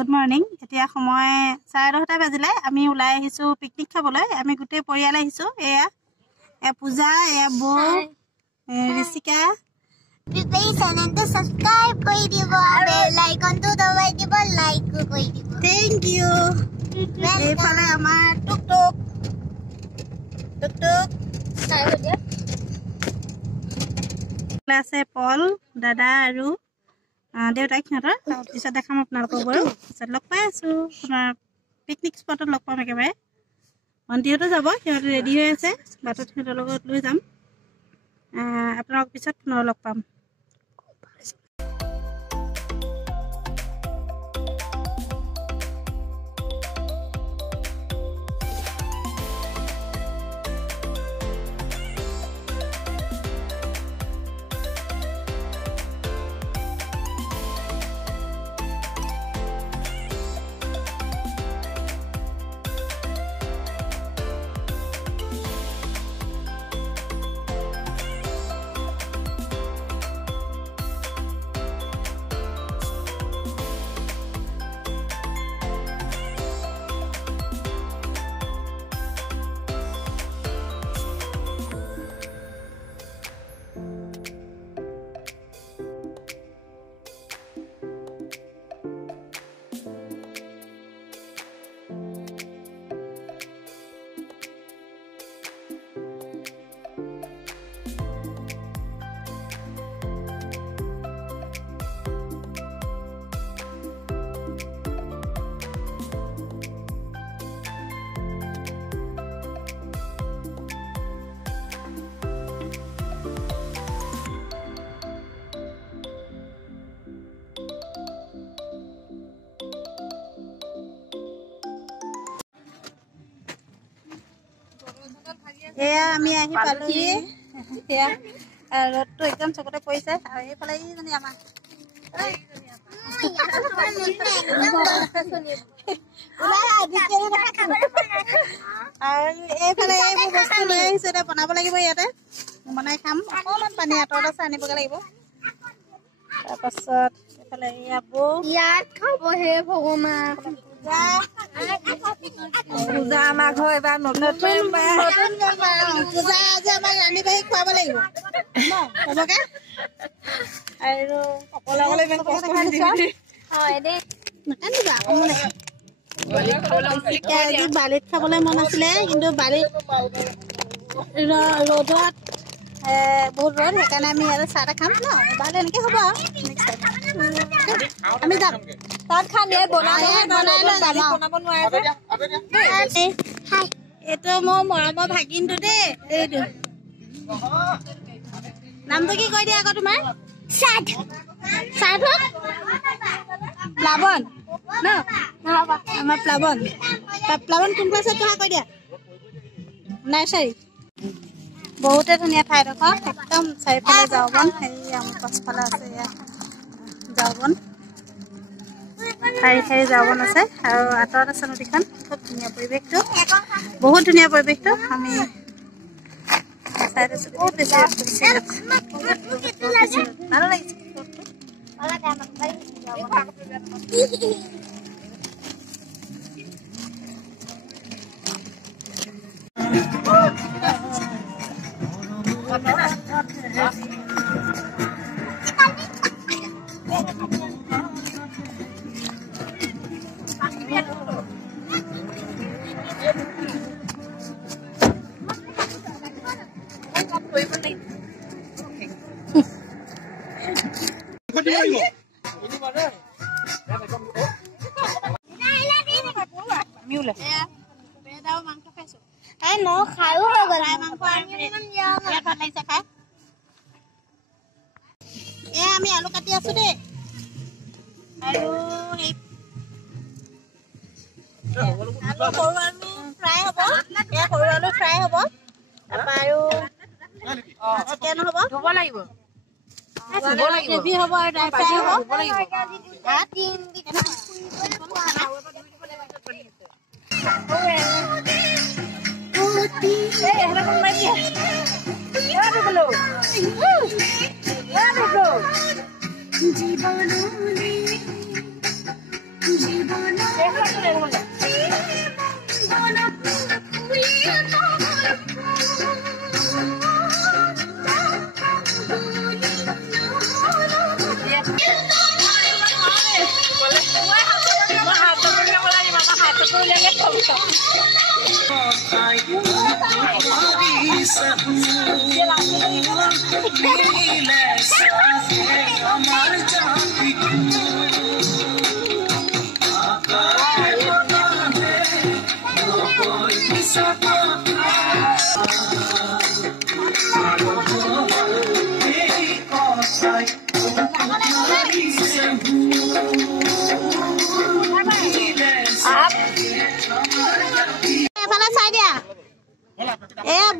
Good morning. এতিয়া সময় 10:30 বাজিলে। আমি ওলাই আহিছোঁ পিকনিক খাবলৈ। আমি গোটেই পৰিয়াল আহিছোঁ। এয়া পূজা, এয়া বৌ, ঋষিকা। সাবস্ক্ৰাইব কৰি দিব, বেল আইকনটো দবাই দিব, লাইকও কৰি দিব। Thank you. এইফালে আমাৰ টুকটুক আছে পল, দাদা আৰু দেউতাক সিহঁতৰ। পিছত দেখাম আপোনালোকক বাৰু। পিছত লগ পাই আছোঁ আপোনাৰ পিকনিক স্পটত লগ পাম একেবাৰে। ভণ্টিহঁতো যাব, সিহঁতে ৰেডি হৈ আছে। বাটত সিহঁতৰ লগত লৈ যাম। আপোনালোক পিছত পুনৰ লগ পাম। এয়া আমি আহি পালোহি। এয়া ৰ'দটো একদম চকুতে পৰিছে। আৰু এইফালে এইজনী আমাৰ আৰু এইফালে এইবোৰ বস্তু লৈ আহিছো। এতিয়া বনাব লাগিব, ইয়াতে বনাই খাম। অকণমান পানী আঁতৰত আছে, আনিবগৈ লাগিব। তাৰপাছত এইফালে এয়া বৌ, ইয়াত খাব হে ভগৱান। পূজা আমাৰ ঘৰ এবাৰ নতুন পূজা আজি আমাক ৰান্ধি বাঢ়ি খুৱাব লাগিব চবকে। আৰু অকলে ইমান কষ্ট নাকান্দিবা। আজি বালিত খাবলৈ মন আছিলে, কিন্তু বালিত ৰ'দত বহুত ৰ'দ। সেইকাৰণে আমি আৰু চাহ এটা খাম ন। বালি এনেকে হ'ব আৰু আমি যাম তাত খাম। এইটো মোৰ মৰমৰ ভাগিনটো দেই। এইটো নামটো কি কৈ দিয়া আকৌ তোমাৰ? প্লাৱন ন? আমাৰ প্লাৱন। প্লাৱন কোন ক্লাছত পঢ়া কৈ দিয়া? নাৰ্চাৰী। বহুতে ধুনীয়া ঠাইডোখৰ, একদম চাৰিওফালে ঝাওবন। সেই আমাৰ পাছফালে আছে এয়া ঝাওবন, ঠাই ঝাওবন আছে। আৰু আঁতৰত আছে নদীখন। খুব ধুনীয়া পৰিৱেশটো, বহুত ধুনীয়া পৰিৱেশটো। আমি চাই আছো। বহুত বেছি ভালো লাগিছে। আমি আলু কাটি আছো দেই। আৰু সৰু আলু ফ্ৰাই হ'ব। সৰু আলু ফ্ৰাই হ'ব। তাৰপৰা আৰু চিকেন হ'ব, ধুব লাগিব। গ্ৰেভি হ'ব আৰু ড্ৰাই ফ্ৰাই হ'ব।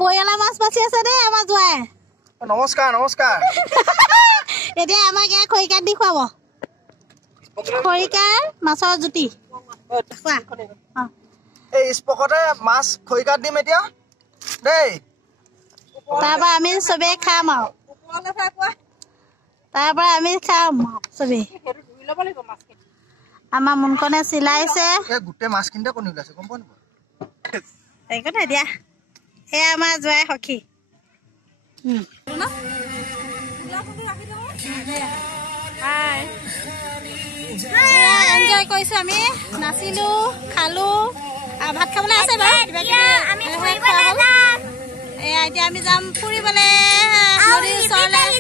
বইলা মাছ বাছি আছে দেই আমাৰ জোৱাই নমস্কাৰ নমস্কাৰ এতিয়া আমাক খৰিকাত দি খুৱাব খৰিকাৰ মাছৰ জুতি এই স্পকতে মাছ খৰিকাত দিম এতিয়া দেই তাৰপৰা আমি চবেই খাম আৰু তাৰপৰা আমি খাম চবেই আমাৰ মুনকনে চিলাইছে গোটেই মাছখিনিতে কণী ওলাইছে গম পোৱা নোপোৱা এই কথা দিয়া এয়া আমাৰ জোৱাই সখী এনজয় কৰিছো আমি নাচিলো খালো আৰু ভাত খাবলৈ আছে বাৰু এয়া এতিয়া আমি যাম ফুৰিবলৈ নদীৰ ওচৰলৈ আৰু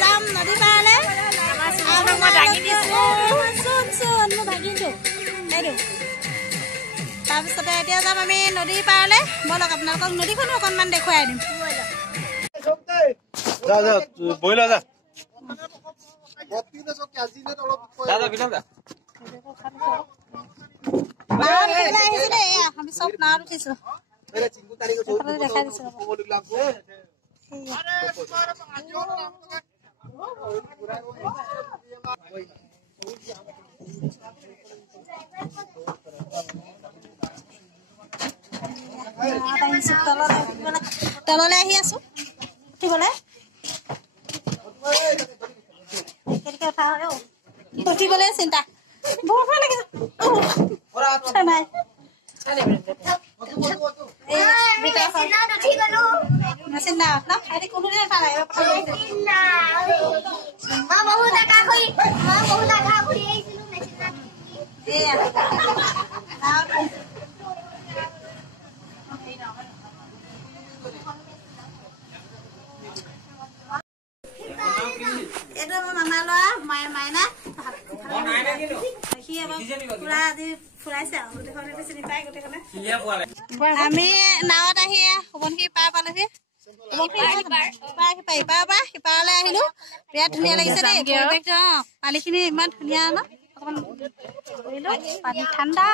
যাম নদী পাৰলৈ তাৰপিছতে এতিয়া যাম আমি নদীৰ পাৰলৈ বলক আপোনালোকক নদীখনো অকণমান দেখুৱাই দিম আমি চব নাৱত উঠিছো দেখাই দিছো তললৈ আহি আছো উঠিবলৈ উঠিবলৈ চিন্তা বহুত ভয় লাগিছে নাই এইটো আমাৰ মামা ল'ৰা মাইনা আমি নাৱত আহি সোৱণশিৰি পাৰ পালোহি সিপাৰলৈ আহিলো বিৰাট ধুনীয়া লাগিছে দেই পানীখিনি ইমান ধুনীয়া ন পানী ঠাণ্ডা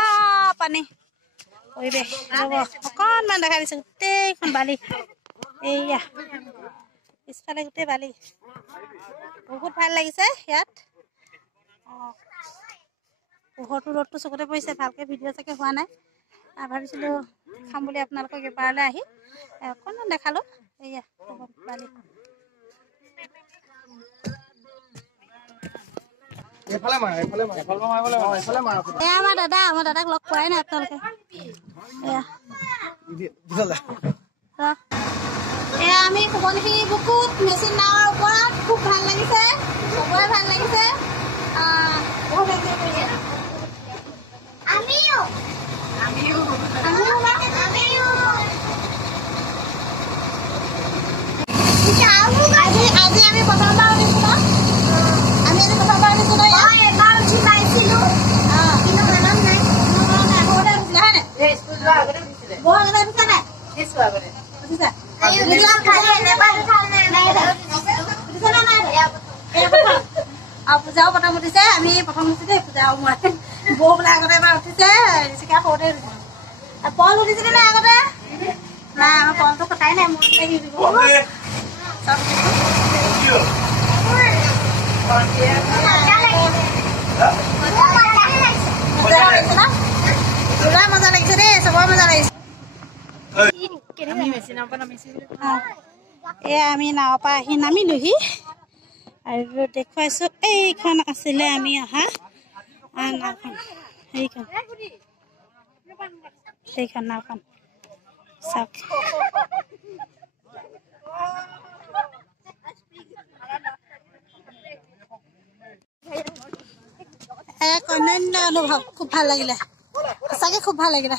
পানী পৰিৱেশ অকণমান দেখা দিছে গোটেইখন বালি এইয়া পিছফালে গোটেই বালি বহুত ভাল লাগিছে ইয়াত পোহৰটো ৰ'দটো চকুতে পৰিছে ভালকে ভিডিঅ' চাগে হোৱা নাই ভাবিছিলো খাম বুলি আপোনালোকক এবাৰলৈ আহি অকণমান দেখালো এয়া বালি আমাৰ দাদাক লগ পোৱাই নাই আপোনালোকে এয়া আমি সোৱণশিৰি বুকুত মেচিন নাৱৰ ওপৰত খুব ভাল লাগিছে চবৰে ভাল লাগিছে আজি আমি প্ৰথমবাৰ উঠিছো পূজাও প্ৰথম উঠিছে আমি প্ৰথম উঠিছো দেই পূজাও মই বৌ বোলে আগতে এবাৰ উঠিছে ঋষিকা সৰুতে উঠিছে পল উঠিছিলে নাই আগতে নাই আমাৰ পলটো কটাই নাই মোৰ মজা লাগিছে দেই চবৰ মজা লাগিছে এয়া আমি নাৱৰ পৰা আহি নামিলোহি আৰু দেখুৱাইছোঁ এইখন আছিলে আমি অহা নাওখন সেইখন নাওখন চাওক এক অনন্য অনুভৱ খুব ভাল লাগিলে সঁচাকৈ খুব ভাল লাগিলে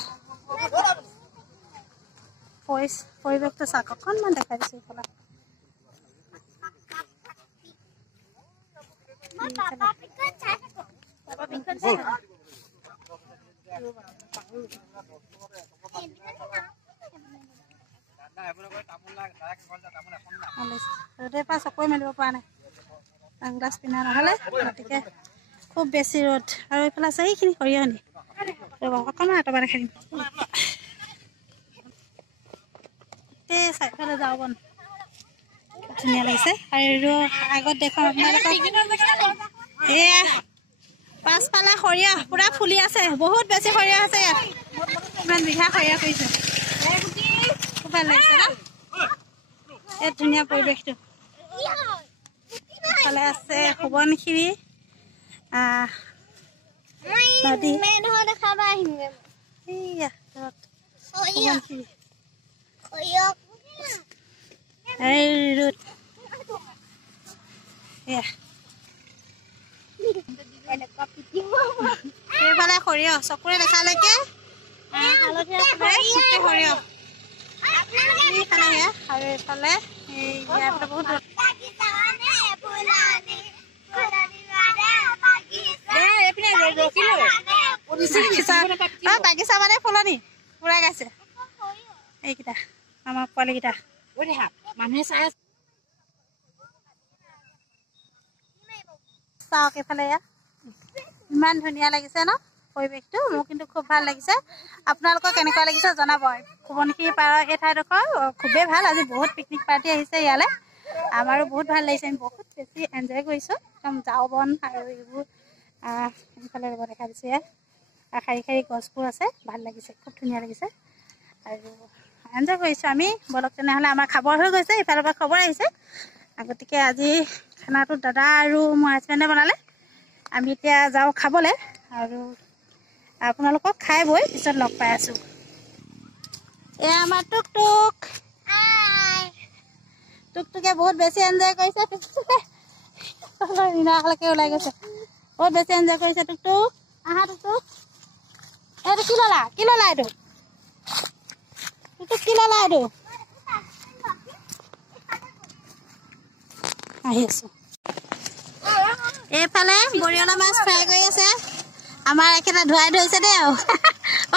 পৰিৱেশটো চাওক অকণমান দেখাই দিছোঁ এইফালে ৰ'দৰ পৰা চকুৱে মেলিব পৰা নাই চানগ্লাছ পিন্ধা নহ'লে গতিকে খুব বেছি ৰ'দ আৰু এইফালে আছে এইখিনি সৰিয়হ নি ৰ'ব অকণমান আঁতৰপৰা দেখাই দিম গোটেই চাৰিওফালে যাওঁ বন ধুনীয়া লাগিছে আৰু আগত দেখুৱাম আপোনালোকক এয়া পাছফালে সৰিয়হ পূৰা ফুলি আছে বহুত বেছি সৰিয়হ আছে ইয়াত ইমান বিঘা সৰিয়হ কৰিছে খুব ভাল লাগিছে ন এই ধুনীয়া পৰিৱেশটো ইফালে আছে সোৱণশিৰি নদী এইফালে সৰিয়হ চকুৰে দেখালৈকে সৰিয়হ আৰু এইফালে বহুত বাগিচা মানে ফুলনি পুৰা গাইছে এইকেইটা আমাৰ পোৱালিকেইটা মানুহে চাই চাওক এইফালে ইমান ধুনীয়া লাগিছে ন পৰিৱেশটো মোৰ কিন্তু খুব ভাল লাগিছে আপোনালোকৰ কেনেকুৱা লাগিছে জনাব সোৱণশিৰি পাৰৰ এই ঠাইডোখৰ খুবেই ভাল আজি বহুত পিকনিক পাৰ্টি আহিছে ইয়ালৈ আমাৰো বহুত ভাল লাগিছে আমি বহুত বেছি এনজয় কৰিছোঁ একদম ঝাওবন আৰু এইবোৰ এইফালে ৰ'ব দেখা দিছোঁ ইয়াত শাৰী শাৰী গছবোৰ আছে ভাল লাগিছে খুব ধুনীয়া লাগিছে আৰু এনজয় কৰিছোঁ আমি বলক তেনেহ'লে আমাৰ খাবৰ হৈ গৈছে ইফালৰ পৰা খবৰ আহিছে গতিকে আজি খানাটো দাদা আৰু মোৰ হাজবেণ্ডে বনালে আমি এতিয়া যাওঁ খাবলৈ আৰু আপোনালোকক খাই বৈ পিছত লগ পাই আছোঁ এয়া আমাৰ টুকটুকে বহুত বেছি এনজয় কৰিছে নীলালৈকে ওলাই গৈছে বহুত বেছি এনজয় কৰিছে টুকটুক আহা টুকটুক এইটো কি ল'লা এইটো টুকটুক কি ল'লা এইটো আহি আছোঁ এইফালে বৰিয়লা মাছ ফ্ৰাই কৰি আছে আমাৰ একেটা ধুৱাই ধৰিছে দেই আৰু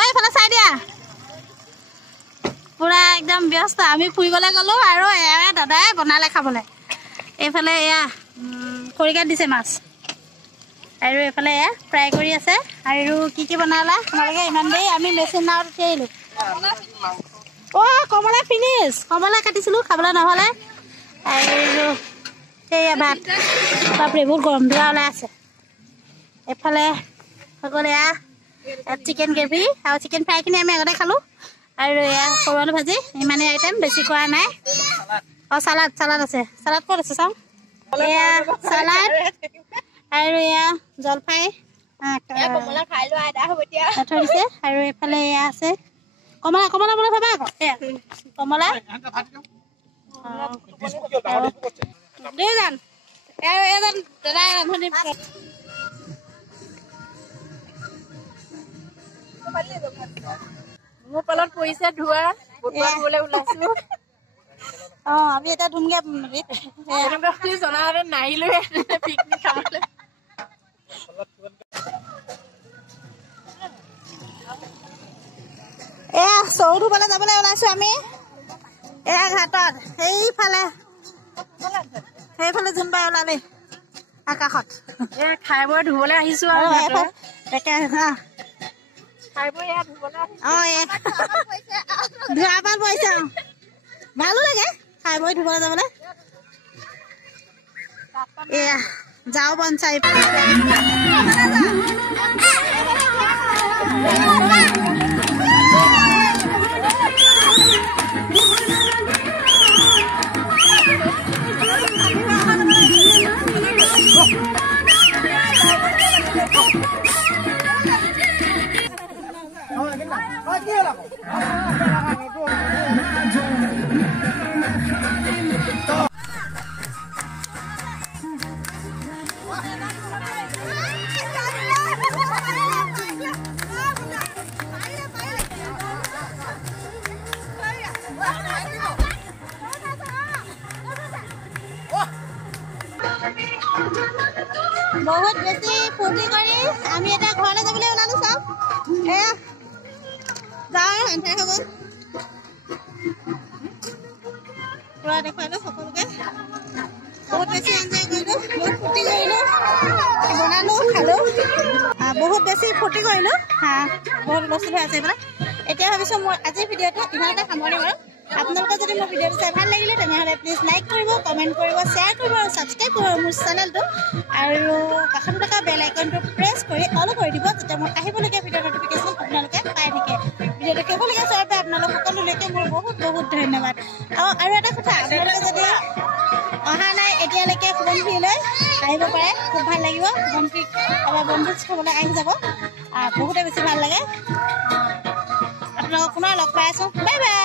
এইফালে চাই দিয়া পুৰা একদম ব্যস্ত আমি ফুৰিবলৈ গ'লোঁ আৰু এয়া দাদাই বনালে খাবলৈ এইফালে এয়া খৰিকাত দিছে মাছ আৰু এইফালে এয়া ফ্ৰাই কৰি আছে আৰু কি বনালা তোমালোকে ইমান দেৰি আমি মেচিন নাৱত উঠি আহিলোঁ কমলা ফিনিছ কমলা কাটিছিলোঁ খাবলৈ নহ'লে আৰু সেয়া ভাত বাপৰে বহুত গৰম ধোৱা ওলাই আছে এইফালে সকলো এয়া চিকেন গ্ৰেভি আৰু চিকেন ফ্ৰাইখিনি আমি আগতে খালোঁ আৰু এয়া সৰু আলু ভাজি ইমানেই আইটেম বেছি কৰা নাই চালাড আছে চালাড ক'ত আছে চাওঁ এয়া চালাড আৰু এয়া জলফাই থৈ দিছে আৰু এইফালে এয়া আছে কমলা বোলে ভাবা আকৌ এয়া কমলা দুইজন এজন দাদাই ৰান্ধনি মোৰ পালত পৰিছে ধোৱা বটুৱাবলৈ ওলাইছো আমি এটা ধুমগে জনাহেঁতেন নাহিলোৱে পিকনিক খাবলৈ এয়া চৰু ধুবলৈ যাবলৈ ওলাইছো আমি এয়া ঘাটত সেইফালে যোনবাই ওলালে আকাশত খাই বৈ ধুবলৈ আহিছো আৰু ধোৱা পাল পৰিছে ভালো লাগে খাই বৈ ধুবলৈ যাবলৈ এয়া যাওঁ বন চাই बहुत बेसी फूर्ति करी आमी এটা ঘৰলৈ যাবলৈ ওলালো সব এয়া যাও এন্টাৰ হ'ব পুৰা দেখালো সকলোকে বহুত বেছি এনজয় কৰিলো বহুত ফূৰ্তি কৰিলো বনালো খালো বহুত বেছি ফূৰ্তি কৰিলো বহুত বস্তু আছে এইবিলাক এতিয়া ভাবিছো মই আজি ভিডিঅ'টো ইমানটা সামৰণি মাৰো আপোনালোকৰ যদি মোৰ ভিডিঅ'টো চাই ভাল লাগিলে তেনেহ'লে প্লিজ লাইক কৰিব কমেণ্ট কৰিব শ্বেয়াৰ কৰিব আৰু ছাবস্ক্ৰাইব কৰিব মোৰ চেনেলটো আৰু কাষত থকা বেল আইকনটো প্ৰেছ কৰি অল কৰি দিব যাতে মই আহিবলগীয়া ভিডিঅ' নটিফিকেশ্যন আপোনালোকে পাই থাকে ভিডিঅ'টো কেৱলকৈ চোৱাৰ বাবে আপোনালোক সকলোলৈকে মোৰ বহুত বহুত ধন্যবাদ আৰু এটা কথা আপোনালোকে যদি অহা নাই এতিয়ালৈকে সোৱণশিৰিলৈ আহিব পাৰে খুব ভাল লাগিব সোৱণশিৰি এবাৰ বনভোজ খাবলৈ আহি যাব বহুতে বেছি ভাল লাগে আপোনালোকক পুনৰ লগ পাই আছোঁ বাই বাই